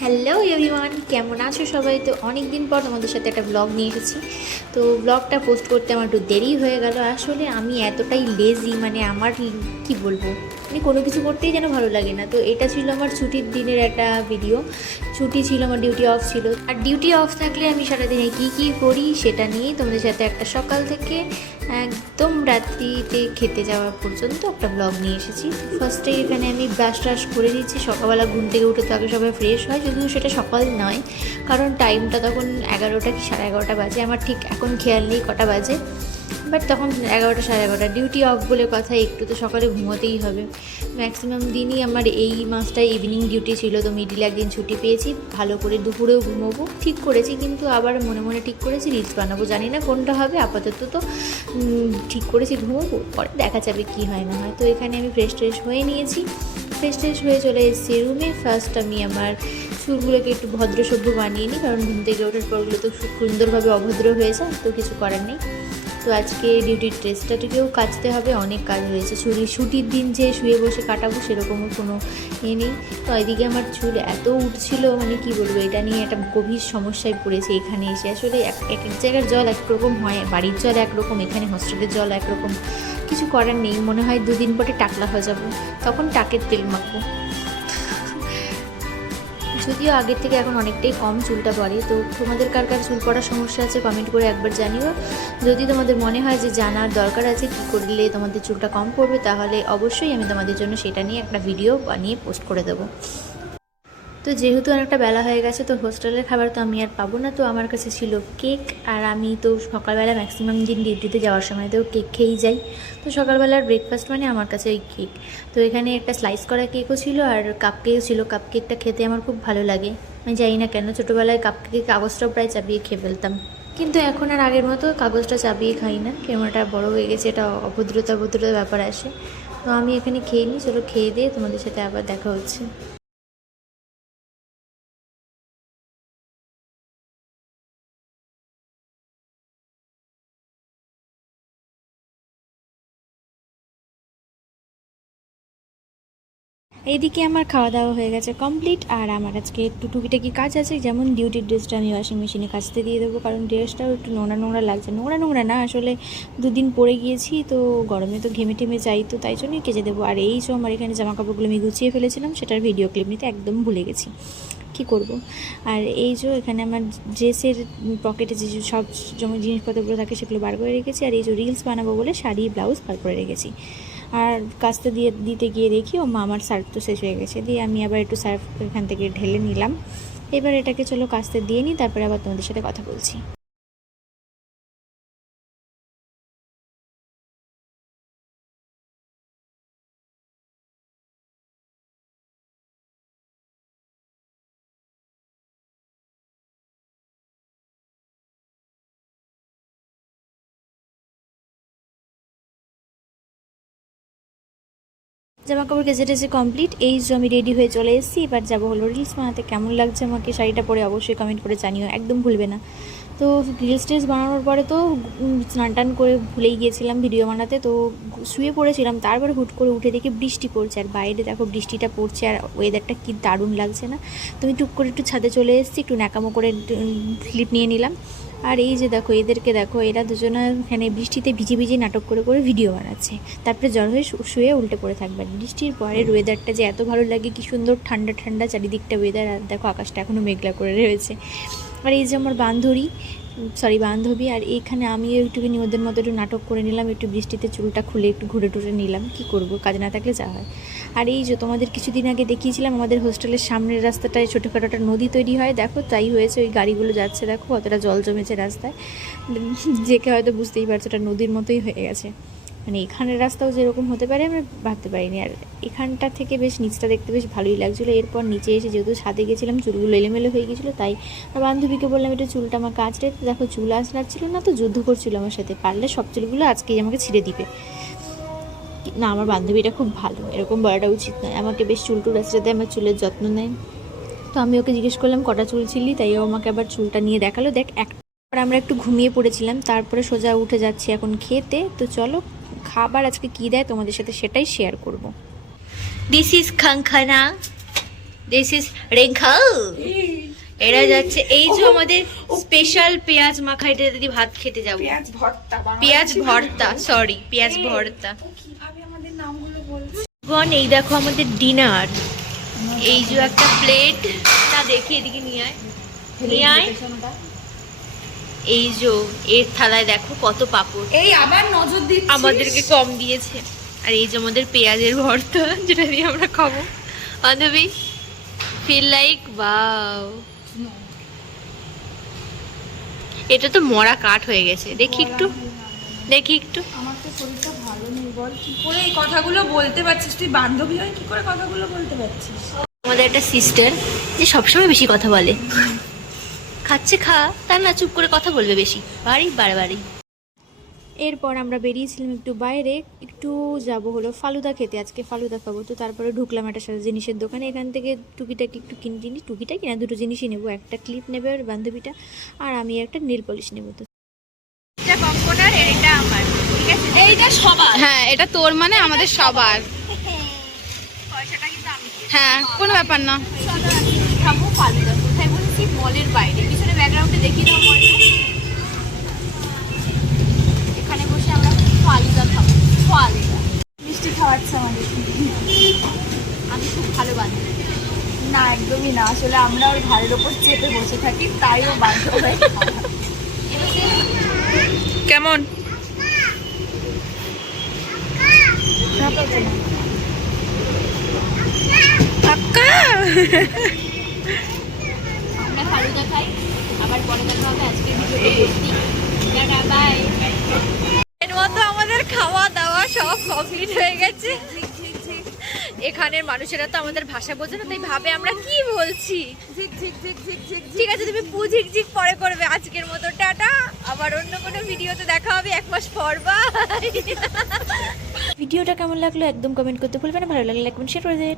Hello everyone, কেমন আছো সবাই? তো অনেক দিন পর তোমাদের সাথে একটা ব্লগ নিয়ে এসেছি। তো ব্লগটা পোস্ট করতে আমার একটু দেরি হয়ে গেল। আসলে আমি এতটাই লেজি মানে আমার কি বলব? মানে কোনো কিছু করতেই যেন ভালো লাগে না। তো এটা ছিল আমার ছুটির দিনের একটা ভিডিও ছুটি ছিল, আমার ডিউটি অফ ছিল। আর ডিউটি অফ থাকলে আমি সারাদিনে কী কী করি সেটা নিয়েই তোমাদের সাথে একটা সকাল থেকে একদম রাত্রিতে খেতে যাওয়া পর্যন্ত একটা ব্লগ নিয়ে এসেছি। ফার্স্টে এখানে আমি ব্রাশ ট্রাশ করে দিচ্ছি সকালবেলা ঘুম থেকে উঠে তো আগে সবাই ফ্রেশ হয়, যদিও সেটা সকাল নয়। কারণ টাইমটা তখন এগারোটা কি সাড়ে এগারোটা বাজে, আমার ঠিক এখন খেয়াল নেই কটা বাজে। বাট তখন এগারোটা সাড়ে এগারোটা ডিউটি অফ বলে কথা, একটু তো সকালে ঘুমোতেই হবে। ম্যাক্সিমাম দিনই আমার এই মাসটায় ইভিনিং ডিউটি ছিল, তো মিডিলে একদিন ছুটি পেয়েছি। ভালো করে দুপুরেও ঘুমোবো, ঠিক করেছি, কিন্তু আবার মনে মনে ঠিক করেছি রিলস বানাবো, জানি না কোনটা হবে, আপাতত তো ঠিক করেছি, ঘুমোবো, পরে দেখা যাবে কি হয় না হয়। তো এখানে আমি ফ্রেশ ট্রেশ হয়ে নিয়েছি। ফ্রেশ ট্রেশ হয়ে চলে এসেছি রুমে ফার্স্ট আমি আমার চুলগুলোকে একটু ভদ্র সভ্য বানিয়ে নিই, কারণ ঘুম থেকে ওঠার পরগুলো তো সুন্দরভাবে অভদ্র হয়ে যায়, তো কিছু করার নেই। তো আজকে ডিউটির ড্রেসটাটিকেও কাচতে হবে, অনেক কাজ রয়েছে ছুরি ছুটির দিন যে শুয়ে বসে কাটাবো সেরকমও কোনো ইয়ে নেই। তো এদিকে আমার চুল এত উঠছিল মানে কি বলব, এটা নিয়ে একটা গভীর সমস্যায় পড়েছে এখানে এসে। আসলে এক এক জায়গার জল একরকম হয়, বাড়ির জল একরকম, এখানে হস্টেলের জল একরকম। কিছু করার নেই, মনে হয় দুদিন পরে টাকলা হয়ে যাব। তখন টাকের তেল মাখবো। যদিও আগের থেকে এখন অনেকটাই কম চুলটা পড়ে তো তোমাদের কার কার চুল পড়ার সমস্যা আছে কমেন্ট করে একবার জানিও। যদি তোমাদের মনে হয় যে জানার দরকার আছে কী করলে তোমাদের চুলটা কম পড়বে, তাহলে অবশ্যই আমি তোমাদের জন্য সেটা নিয়ে একটা ভিডিও বানিয়ে পোস্ট করে দেবো। তো যেহেতু অনেকটা বেলা হয়ে গেছে, তো হোস্টেলের খাবার তো আমি আর পাবো না। তো আমার কাছে ছিল কেক, আর আমি তো সকালবেলা ম্যাক্সিমাম দিন ডিউটিতে যাওয়ার সময় তো কেক খেয়েই যাই। তো সকালবেলার ব্রেকফাস্ট মানে আমার কাছে ওই কেক। তো এখানে একটা স্লাইস করা কেকও ছিল, আর কাপ কেকও ছিল। কাপ কেকটা খেতে আমার খুব ভালো লাগে। আমি জানি না কেন, ছোটোবেলায় কাপ কেকে কাগজটাও প্রায় চাপিয়ে খেয়ে ফেলতাম। কিন্তু এখন আর আগের মতো কাগজটা চাপিয়ে খাই না। কেমনটা বড় হয়ে গেছে, এটা অভদ্রতা ভদ্রতা ব্যাপার আসে। তো আমি এখানে খেয়ে নিই চলো খেয়ে দিয়ে তোমাদের সাথে আবার দেখা হচ্ছে। এইদিকে আমার খাওয়া দাওয়া হয়ে গেছে কমপ্লিট আর আমার আজকে একটু টুকিটাকি কাজ আছে, যেমন ডিউটির ড্রেসটা আমি ওয়াশিং মেশিনে কাচতে দিয়ে দেবো, কারণ ড্রেসটাও একটু নোংরা নোংরা লাগছে। নোংরা নোংরা না, আসলে দুদিন পরে গিয়েছি, তো গরমে তো ঘেমে টেমে যাই, তো তাই জন্যই কেচে দেবো। আর এই যে আমার এখানে জামা কাপড়গুলো আমি গুছিয়ে ফেলেছিলাম, সেটার ভিডিও ক্লিপ নিতে একদম ভুলে গেছি। কি করব? আর এই যে এখানে আমার ড্রেসের পকেটে যে সব জিনিসপত্রগুলো থাকে, সেগুলো বার করে রেখেছি, আর এই যে রিলস বানাবো বলে শাড়ি ব্লাউজ বার করে রেখেছি। আর কাজটা দিয়ে দিতে গিয়ে দেখি, ও মা, আমার সার্ফ তো শেষ হয়ে গেছে। দিয়ে আমি আবার একটু সার্ফ এখান থেকে ঢেলে নিলাম। এবার এটাকে চলো কাস্তে দিয়ে নিই, তারপরে আবার তোমাদের সাথে কথা বলছি। জামা কাপড় কেচে টেচে কমপ্লিট এই যে আমি রেডি হয়ে চলে এসেছি। এবার যাব হলো রিলস বানাতে। কেমন লাগছে আমাকে? শাড়িটা পরে অবশ্যই কমেন্ট করে জানিও। একদম ভুলবে না। তো রিলস টিলস বানানোর পরে তো স্নান টান করে ভুলেই গিয়েছিলাম ভিডিও বানাতে। তো শুয়ে পড়েছিলাম। তারপরে হুট করে উঠে দেখি বৃষ্টি পড়ছে। আর বাইরে দেখো বৃষ্টিটা পড়ছে আর ওয়েদারটা কি দারুণ লাগছে না? তুমি টুক করে একটু ছাদে চলে এসেছি। একটু ন্যাকামো করে স্লিপ নিয়ে নিলাম। আর এই যে দেখো, এদেরকে দেখো, এরা দুজনে এখানে বৃষ্টিতে ভিজে ভিজে নাটক করে করে ভিডিও বানাচ্ছে। তারপরে জ্বর হয়ে শুয়ে উল্টে পড়ে থাকবেন বৃষ্টির পরের ওয়েদারটা যে এত ভালো লাগে, কি সুন্দর ঠান্ডা ঠান্ডা চারিদিকটা ওয়েদার আর দেখো আকাশটা এখনও মেঘলা করে রয়েছে। আর এই যে আমার বান্ধবী সরি, বান্ধবী, আর এইখানে আমিও একটু ওদের মতো একটু নাটক করে নিলাম, একটু বৃষ্টিতে চুলটা খুলে একটু ঘুরে টুরে নিলাম, কি করব, কাজ না থাকলে যা হয়। আর এই যে তোমাদের কিছুদিন আগে দেখিয়েছিলাম, আমাদের হোস্টেলের সামনের রাস্তাটায় ছোটোখাটো একটা নদী তৈরি হয়, দেখো, তাই হয়েছে, ওই গাড়িগুলো যাচ্ছে, দেখো, অতটা জল জমেছে রাস্তায়। যেকে হয়তো বুঝতেই পারছ এটা নদীর মতোই হয়ে গেছে। মানে এখানের রাস্তাও যেরকম হতে পারে, আমরা ভাবতে পারিনি। আর এখানটা থেকে বেশ নিচটা দেখতে বেশ ভালোই লাগছিল। এরপর নিচে এসে যেহেতু ছাদে গেছিলাম, চুলগুলো এলোমেলো হয়ে গেছিল, তাই আমার বান্ধবীকে বললাম একটু চুলটা আমার কাচড়ে দেখো চুল আসলাচ্ছিল না তো, যুদ্ধ করছিল আমার সাথে। পারলে সব চুলগুলো আজকেই আমাকে ছিঁড়ে দিবে। না, আমার বান্ধবীটা খুব ভালো, এরকম বলাটা উচিত নয়। আমাকে বেশ চুল টুল দেয়, আমার চুলের যত্ন নেয়। তো আমি ওকে জিজ্ঞেস করলাম, কটা চুল ছিলি? তাই ও আমাকে আবার চুলটা নিয়ে দেখাল। দেখ এক আমরা একটু ঘুমিয়ে পড়েছিলাম, তারপরে সোজা উঠে যাচ্ছি এখন খেতে। তো চলো খাবার আজকে কী দেয় তোমাদের সাথে সেটাই শেয়ার করব। This is Khangkhana this is Rengkhaw এরা যাচ্ছে এই যে আমাদের স্পেশাল পেঁয়াজ মাখা এটা দিদি ভাত খেতে যাব। পেঁয়াজ ভর্তা পেঁয়াজ ভর্তা সরি পেঁয়াজ ভর্তা। ও কীভাবে আমাদের নামগুলো বলছে। গন এই দেখো আমাদের ডিনার। এই যে একটা প্লেট না দেখি এদিকে নিয়ে আয়। নিয়ে আয়। এই যে এর থালায় দেখো কত পাপড়। এই আবার নজর দিচ্ছিস? আমাদেরকে কম দিয়েছে। আর এই যে আমাদের পেঁয়াজের ভর্তা যেটা দিয়ে আমরা খাব। বান্ধবী ফিল লাইক বাও এটা তো মরা কাঠ হয়ে গেছে। দেখি একটু। দেখি একটু। আমার তো শরীরটা ভালো নেই বল কি করে এই কথাগুলো বলতে পারছিস? তুই বান্ধবী হয়ে কি করে কথাগুলো বলতে পারছিস? আমাদের একটা সিস্টার যে সবসময় বেশি কথা বলে। খাচ্ছে খা তার না চুপ করে কথা বলবে বেশি। বাড়ি বারে বাড়ি। এরপর আমরা বেরিয়েছিলাম একটু বাইরে একটু যাব হলো ফালুদা খেতে আজকে ফালুদা খাব। তো তারপরে ঢুকলাম একটা সাথে জিনিসের দোকানে এখান থেকে টুকিটাকি একটু কিনে জিনিস টুকিটা কিনা দুটো জিনিসই নেব। একটা ক্লিপ নেবে আর বান্ধবীটা আর আমি একটা নীল পলিশ নেব তো। এটা এটা আমার ঠিক আছে? এইটা সবার। হ্যাঁ এটা তোর মানে আমাদের সবার। পয়সাটা কিন্তু আমি হ্যাঁ কোনো ব্যাপার না। খাব ফালুদা। কোথায় বলেছি? মলের বাইরে। পিছনে ব্যাকগ্রাউন্ডে দেখিয়ে দাও মলটা এখানে বসে আমরা ফালুদা খাব। ফালুদা মিষ্টি খাওয়াচ্ছে আমাদের। আমি খুব ভালো বান্ধবী না একদমই না। আসলে আমরা ওই ঘাড়ের ওপর চেপে বসে থাকি তাই ও বাধ্য হয়ে কেমন? আমরা ফালুদা খাই আবার পরে দেখা হবে আজকের ভিডিওটা করছি টাটা বাই এর মতো আমাদের খাওয়া দাওয়া সব গেছে এখানের মানুষেরা তো আমাদের ভাষা বোঝে না তাই ভাবে আমরা কি বলছি? ঠিক আছে তুমি পুঝিক ঝিক পরে করবে আজকের মতো টাটা। আবার অন্য কোনো ভিডিওতে দেখা হবে এক মাস পর বা ভিডিওটা কেমন লাগল একদম কমেন্ট করতে ভুলবে না ভালো লাগলে লাইক শেয়ার করে দেবে